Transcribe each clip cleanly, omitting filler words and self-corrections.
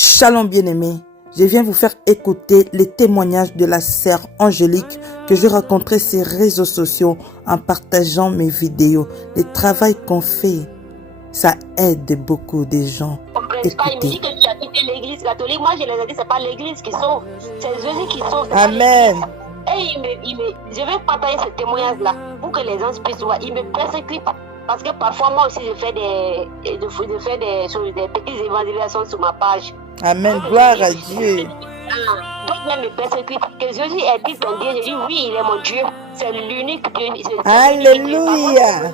Shalom bien-aimés, je viens vous faire écouter les témoignages de la sœur Angélique que j'ai rencontrée sur les réseaux sociaux en partageant mes vidéos. Le travail qu'on fait, ça aide beaucoup de gens. Il me dit que tu as quitté l'église catholique. Moi, je les ai dit, c'est pas l'église qui sauve, c'est Jésus qui sauve. Amen. Et je vais partager ce témoignage-là pour que les gens puissent voir. Il me persécute parce que parfois, moi aussi, je fais des petites évangélisations sur ma page. Amen. Gloire à Dieu. Donc, il me persécute. Que Jésus est dit ton Dieu. Je dis, oui, il est mon Dieu. C'est l'unique Dieu. Alléluia.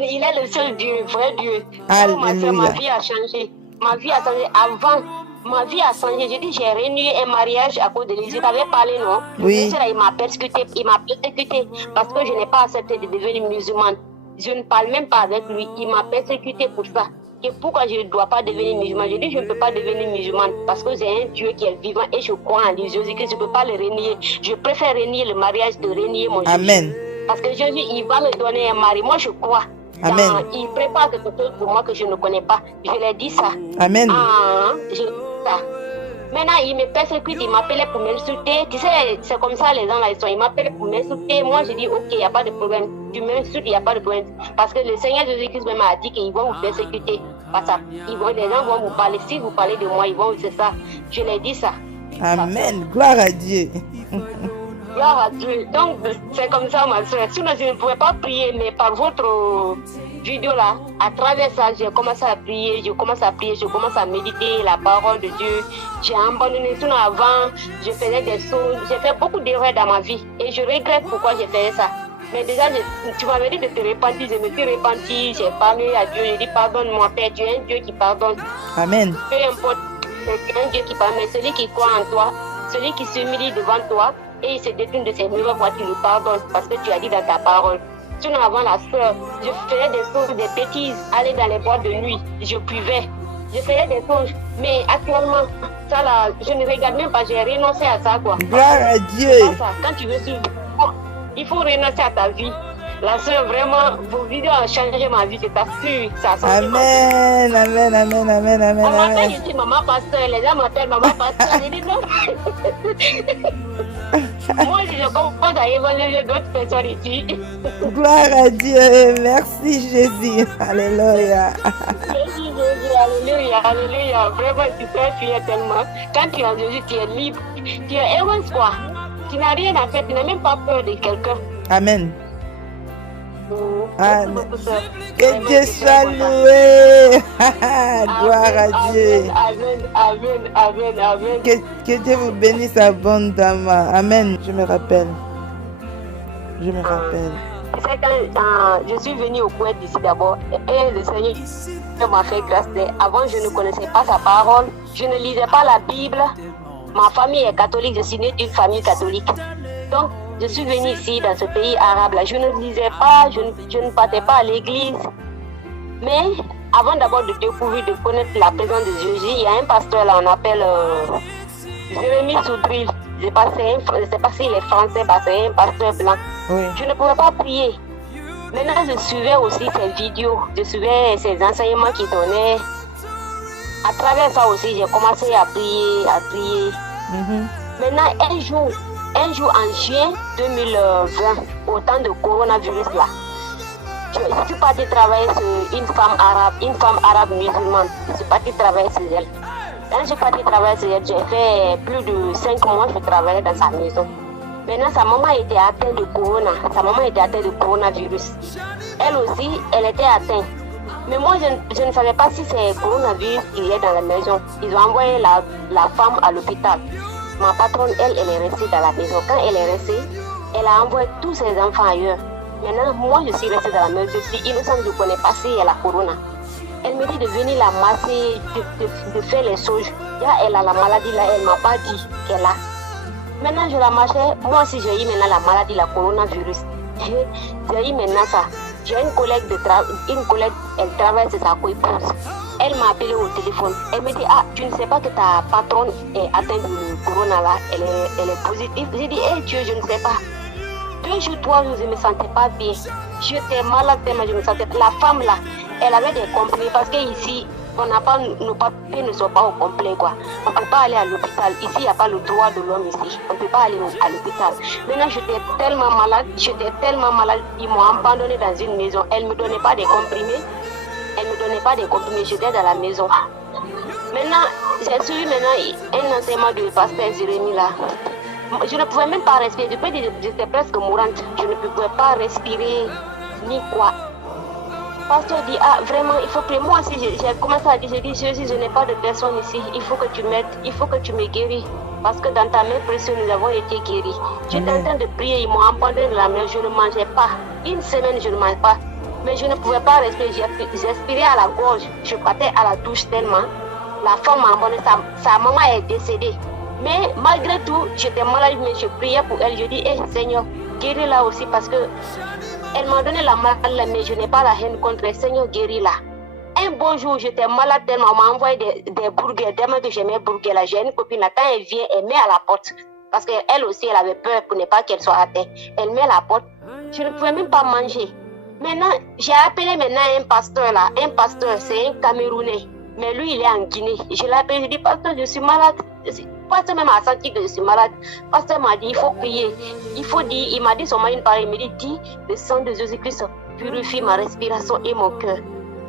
Il est le seul Dieu, vrai Dieu. Alléluia. Ma vie a changé. Ma vie a changé avant. Ma vie a changé. J'ai dit, j'ai renié un mariage à cause de lui. Je t'avais parlé, non? Oui. Il m'a persécuté. Parce que je n'ai pas accepté de devenir musulmane. Je ne parle même pas avec lui. Il m'a persécuté pour ça. Et pourquoi je ne dois pas devenir musulmane? Je dis, je ne peux pas devenir musulmane parce que j'ai un Dieu qui est vivant et je crois en lui. Jésus-Christ, je ne peux pas le renier. Je préfère renier le mariage que renier mon Jésus. Amen. Parce que Jésus, il va me donner un mari. Moi, je crois. Amen. Il prépare quelque chose pour moi que je ne connais pas. Je lui ai dit ça. Amen. Je dis ça. Maintenant, il me persécute, il m'appelait pour m'insulter. Tu sais, c'est comme ça les gens là, ils sont. Il m'appelait pour m'insulter. Moi, je dis, ok, il n'y a pas de problème. Tu m'insultes, il n'y a pas de problème. Parce que le Seigneur Jésus-Christ m'a dit qu'ils vont vous persécuter. Parce que les gens vont vous parler. Si vous parlez de moi, ils vont, c'est ça. Je lui ai dit ça. Amen. Gloire à Dieu. Gloire à Dieu. Donc, c'est comme ça, ma soeur. Sinon, je ne pouvais pas prier, mais par votre vidéo là, à travers ça, j'ai commencé à prier, je commence à méditer la parole de Dieu. J'ai abandonné. Sinon, avant, je faisais des choses, j'ai fait beaucoup d'erreurs dans ma vie et je regrette pourquoi j'ai fait ça. Mais déjà, tu m'avais dit de te repentir, je me suis repentie, j'ai parlé à Dieu, j'ai dit pardonne-moi, Père, tu es un Dieu qui pardonne. Amen. Peu importe, c'est un Dieu qui pardonne, mais celui qui croit en toi, celui qui s'humilie devant toi, et il se détourne de ses mauvaises voies, tu lui pardonnes parce que tu as dit dans ta parole. Sinon, avant la soeur, je faisais des choses, des bêtises, aller dans les boîtes de nuit, je buvais, je faisais des choses. Mais actuellement, ça là, je ne regarde même pas, j'ai renoncé à ça quoi. Gloire à Dieu. Quand tu veux suivre, il faut renoncer à ta vie. La soeur, vraiment, vos vidéos ont changé ma vie, je t'assure. Ça a changé ma vie. Amen, amen, amen, amen, On m'appelle amen. ici maman pasteur, les gens m'appellent maman pasteur. Je dis non. Moi, je commence à évaluer d'autres personnes ici. Gloire à Dieu. Merci Jésus. Alléluia. Merci Jésus, alléluia, alléluia. Vraiment, tu peux fuir tellement. Quand tu es en Jésus, tu es libre. Tu es heureuse quoi. Tu n'as rien à faire, tu n'as même pas peur de quelqu'un. Amen. Amen. Que Dieu soit loué. Gloire à Dieu. Amen, amen, amen. Que Dieu vous bénisse abondamment. Amen. Je me rappelle. C'est quand je suis venue au Kuwait ici d'abord et le Seigneur m'a fait grâce. Avant, je ne connaissais pas sa parole. Je ne lisais pas la Bible. Ma famille est catholique. Je suis née d'une famille catholique. Donc, je suis venue ici dans ce pays arabe là. Je ne lisais pas, je ne partais pas à l'église. Mais avant d'abord de découvrir, de connaître la présence de Jésus, il y a un pasteur là, on appelle Jérémie Soudril. Je ne sais pas s'il est français, c'est un pasteur blanc. Oui. Je ne pouvais pas prier. Maintenant, je suivais aussi ses vidéos, je suivais ses enseignements qu'il donnait. À travers ça aussi, j'ai commencé à prier. Maintenant, un jour en juin 2020, au temps de coronavirus là, je suis partie travailler sur une femme arabe musulmane. Je suis partie travailler sur elle. Quand je suis partie travailler sur elle, j'ai fait plus de 5 mois que je travaillais dans sa maison. Maintenant, sa maman était atteinte de coronavirus. Elle aussi, elle était atteinte. Mais moi, je ne savais pas si c'est le coronavirus qui est dans la maison. Ils ont envoyé la femme à l'hôpital. Ma patronne, elle est restée dans la maison. Quand elle est restée, elle a envoyé tous ses enfants ailleurs. Maintenant, moi, je suis restée dans la maison. Je suis innocente, je ne connais pas si elle a la corona. Elle me dit de venir la masser, de faire les choses. Là, elle a la maladie, là, elle ne m'a pas dit qu'elle a. Maintenant, je la marchais. Moi aussi, j'ai eu maintenant la maladie, la coronavirus. J'ai eu maintenant ça. J'ai une collègue, elle travaille sur sa coépouse. Elle m'a appelé au téléphone. Elle me dit, tu ne sais pas que ta patronne est atteinte de corona là, elle est positive. J'ai dit, Dieu, je ne sais pas. 2 jours, 3 jours, je ne me sentais pas bien. J'étais malade tellement, je me sentais. La femme là, elle avait des comprimés parce qu'ici, nos papiers ne sont pas au complet, quoi. On ne peut pas aller à l'hôpital. Ici, il n'y a pas le droit de l'homme ici. On ne peut pas aller à l'hôpital. Maintenant, j'étais tellement malade. Ils m'ont abandonné dans une maison. Elle ne me donnait pas des comprimés. J'étais dans la maison. Maintenant, j'ai suivi un enseignement du pasteur Jérémie là. Je ne pouvais même pas respirer. J'étais presque mourante. Je ne pouvais pas respirer ni quoi. Le pasteur dit, vraiment, il faut que moi aussi, j'ai commencé à dire, Jésus, je n'ai pas de personne ici. Il faut que tu m'aides, il faut que tu me guéris. Parce que dans ta main précieuse, nous avons été guéris. J'étais en train de prier, ils m'ont abandonné de la main. Je ne mangeais pas. Une semaine, je ne mangeais pas. Mais je ne pouvais pas respirer. J'aspirais à la gorge. Je partais à la douche tellement. La femme m'a abandonné. Sa maman est décédée. Mais malgré tout, j'étais malade, mais je priais pour elle. Je dis, Seigneur, guéris-la aussi parce que elle m'a donné la maladie, mais je n'ai pas la haine contre elle. Seigneur, guéris-la. Un bon jour, j'étais malade tellement, on m'a envoyé des burgers. Demain que j'aimais burgers là, j'ai une copine là, quand elle vient, elle met à la porte. Parce qu'elle aussi, elle avait peur pour ne pas qu'elle soit atteinte. Elle met à la porte. Je ne pouvais même pas manger. Maintenant, j'ai appelé un pasteur là. Un pasteur, c'est un Camerounais. Mais lui, il est en Guinée. Je l'ai appelé, je dis, pasteur, je suis malade. Pasteur même a senti que je suis malade. Pasteur m'a dit, il faut prier. Il m'a dit son mari, il me dit, le sang de Jésus-Christ purifie ma respiration et mon cœur.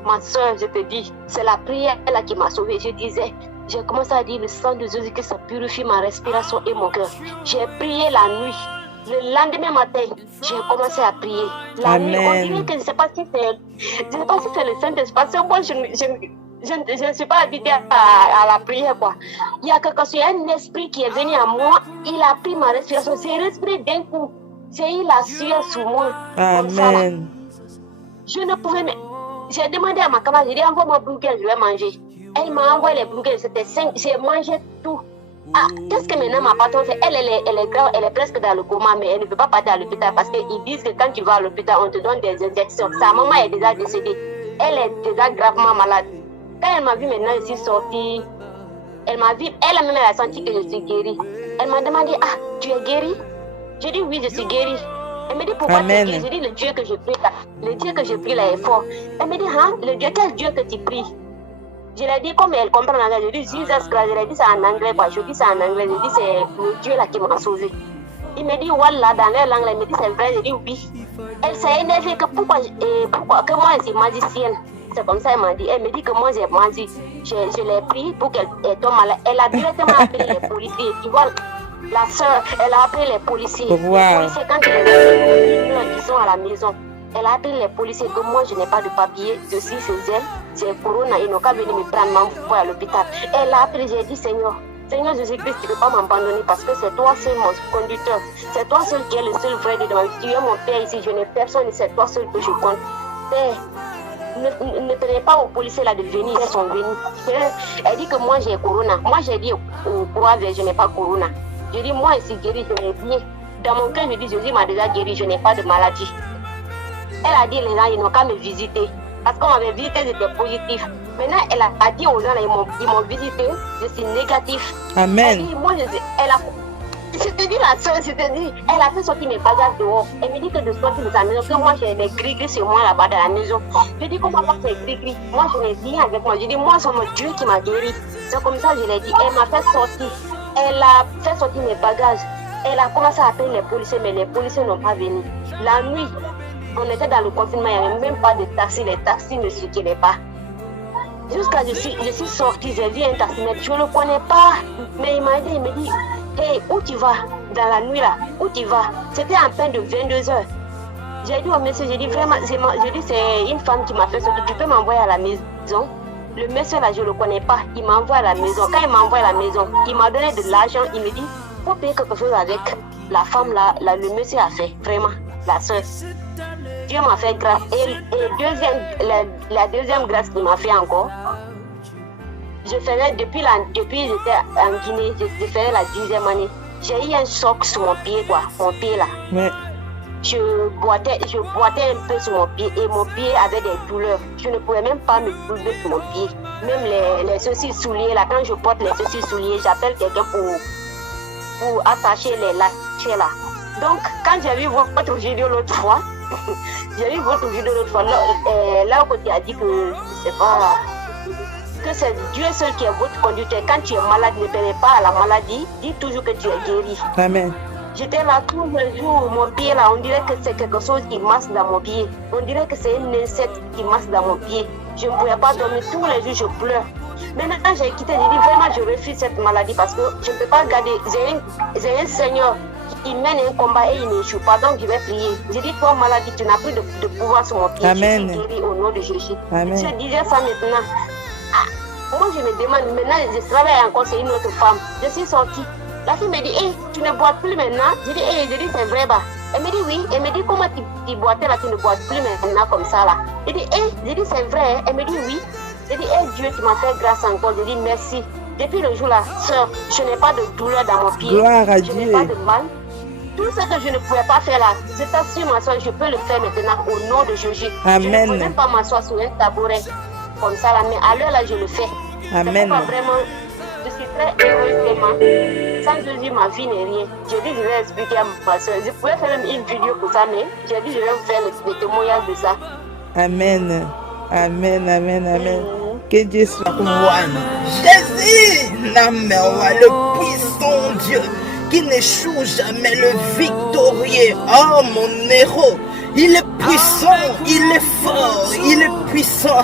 Ma soeur, je te dis, c'est la prière là qui m'a sauvée. J'ai commencé à dire, le sang de Jésus-Christ purifie ma respiration et mon cœur. J'ai prié la nuit. Le lendemain matin, j'ai commencé à prier. La nuit, on dirait que je ne sais pas si c'est le Saint-Esprit. Parce que moi, je ne suis pas habituée à la prière, quoi. Il y a quelque chose, un esprit qui est venu à moi, il a pris ma respiration. J'ai respiré d'un coup. J'ai eu la sueur sur moi. Amen. Je ne pouvais même. J'ai demandé à ma camarade, j'ai dit, envoie-moi burger, je vais manger. Elle m'a envoyé les burgers, c'était 5, j'ai mangé tout. Qu'est-ce que maintenant ma patronne fait? Elle est grave, elle est presque dans le coma, mais elle ne peut pas partir à l'hôpital parce qu'ils disent que quand tu vas à l'hôpital, on te donne des injections. Sa maman est déjà décédée. Elle est déjà gravement malade. Quand elle m'a vu maintenant, je suis sortie. Elle m'a vu, elle-même, elle a senti que je suis guérie. Elle m'a demandé, tu es guérie? J'ai dit, oui, je suis guérie. Elle me dit, pourquoi tu es guérie? J'ai dit, le Dieu que je prie là, le Dieu que je prie là est fort. Elle me dit, le Dieu, quel Dieu que tu pries? Je l'ai dit, comme elle comprend l'anglais, je dis, Jesus Christ, je l'ai dit, c'est en anglais, quoi. Je dis, c'est en anglais, je dis, c'est le Dieu là qui m'a sauvé. Il me dit, voilà, dans leur langue, elle me dit, c'est vrai, je dis, oui. Elle s'est énervée que pourquoi que moi, je suis magicienne. C'est comme ça, elle m'a dit. Elle me dit que moi, j'ai menti. Je l'ai pris pour qu'elle tombe malade. Elle a directement appelé les policiers. Tu vois, la soeur, elle a appelé les policiers. Wow. Les policiers, quand ils sont à la maison, elle a appelé les policiers que moi, je n'ai pas de papier. Je suis chez elle. J'ai corona. Ils n'ont qu'à venir me prendre, m'envoyer à l'hôpital. Elle a appelé, j'ai dit, Seigneur Jésus-Christ, tu ne peux pas m'abandonner parce que c'est toi seul mon conducteur. C'est toi seul qui est le seul vrai Dieu de ma vie. Tu es mon Père ici. Je n'ai personne. C'est toi seul que je compte. Père, ne tenez pas aux policiers là de venir, ils sont venus. Elle dit que moi j'ai corona. Moi j'ai dit au courage, je n'ai pas corona. Je dis moi je suis guérie, je n'ai rien. Dans mon cœur je dis Jésus m'a déjà guéri, je n'ai pas de maladie. Elle a dit les gens ils n'ont qu'à me visiter. Parce qu'on m'avait visité, j'étais positif. Maintenant elle a dit aux gens là, ils m'ont visité, je suis négatif. Amen. Elle dit, moi je te dis la soeur, je te dis, elle a fait sortir mes bagages dehors. Elle me dit que de sortir de sa maison, que moi j'ai des gris-gris sur moi là-bas dans la maison. Je dis comment pas ces gris-gris? Moi je n'ai rien avec moi. Je dis moi c'est mon Dieu qui m'a guéri. C'est comme ça je l'ai dit. Elle m'a fait sortir. Elle a fait sortir mes bagages. Elle a commencé à appeler les policiers, mais les policiers n'ont pas venu. La nuit, on était dans le confinement, il n'y avait même pas de taxi. Les taxis ne circulaient pas. Jusqu'à je suis sortie, j'ai vu un taximètre, je ne le connais pas. Mais il m'a dit, hey, où tu vas? Dans la nuit là, où tu vas? C'était en peine de 22h. J'ai dit au monsieur, j'ai dit vraiment, c'est une femme qui m'a fait ça. Tu peux m'envoyer à la maison? Le monsieur là, je ne le connais pas. Il m'a envoyé à la maison. Quand il m'a envoyé à la maison, il m'a donné de l'argent. Il me dit, faut payer quelque chose avec la femme là. Le monsieur a fait, vraiment, la soeur. Dieu m'a fait grâce. Et la deuxième grâce qu'il m'a fait encore, je faisais depuis j'étais en Guinée, je faisais la 10e année. J'ai eu un choc sur mon pied, quoi, mon pied là. Ouais. Je boitais un peu sur mon pied et mon pied avait des douleurs. Je ne pouvais même pas me soulever sur mon pied. Même les chaussures souliers là, quand je porte les chaussures souliers, j'appelle quelqu'un pour attacher les lacets là. Donc, quand j'ai vu votre vidéo l'autre fois, là où tu as dit que c'est pas. que c'est Dieu seul qui est votre conducteur. Quand tu es malade, ne perds pas à la maladie. Dis toujours que tu es guéri. Amen. J'étais là tous les jours, mon pied là, on dirait que c'est quelque chose qui masse dans mon pied. On dirait que c'est un insecte qui masse dans mon pied. Je ne pouvais pas dormir, tous les jours je pleure. Maintenant j'ai quitté, j'ai dit vraiment je refuse cette maladie parce que je ne peux pas garder. J'ai un Seigneur qui mène un combat et il n'échoue pas, donc je vais prier. J'ai dit toi maladie, tu n'as plus de pouvoir sur mon pied. Amen. Je suis guéri au nom de Jésus. Amen. Je disais ça maintenant. Moi je me demande, maintenant je travaille encore, c'est une autre femme. Je suis sortie. La fille me dit, hey, tu ne bois plus maintenant. Je dis, hey, c'est vrai, bah. Elle me dit, oui. Elle me dit, comment tu boitais là, tu ne bois plus maintenant comme ça là. Je dis, hey, c'est vrai. Elle me dit, oui. Je dis, hey, Dieu, tu m'as fait grâce encore. Je dis, merci. Depuis le jour là, sœur, je n'ai pas de douleur dans mon pied. Gloire à je Dieu. n'ai pas de mal. Tout ce que je ne pouvais pas faire là, je t'assure, ma soeur, je peux le faire maintenant au nom de Jésus. Amen. Je ne peux même pas m'asseoir sur un tabouret comme ça là, mais à l'heure là, je le fais. Amen. C'est pas vraiment. Je suis très heureuse vraiment. Sans Jésus, ma vie n'est rien. J'ai dit, je vais expliquer à ma soeur. Je pouvais faire même une vidéo pour ça, mais j'ai dit, je vais vous faire le témoignage de ça. Amen. Amen, amen, amen. Que Dieu soit Jésus, le puissant Dieu, qui n'échoue jamais, le victorieux. Oh, mon héros. Il est puissant, il est fort, il est puissant.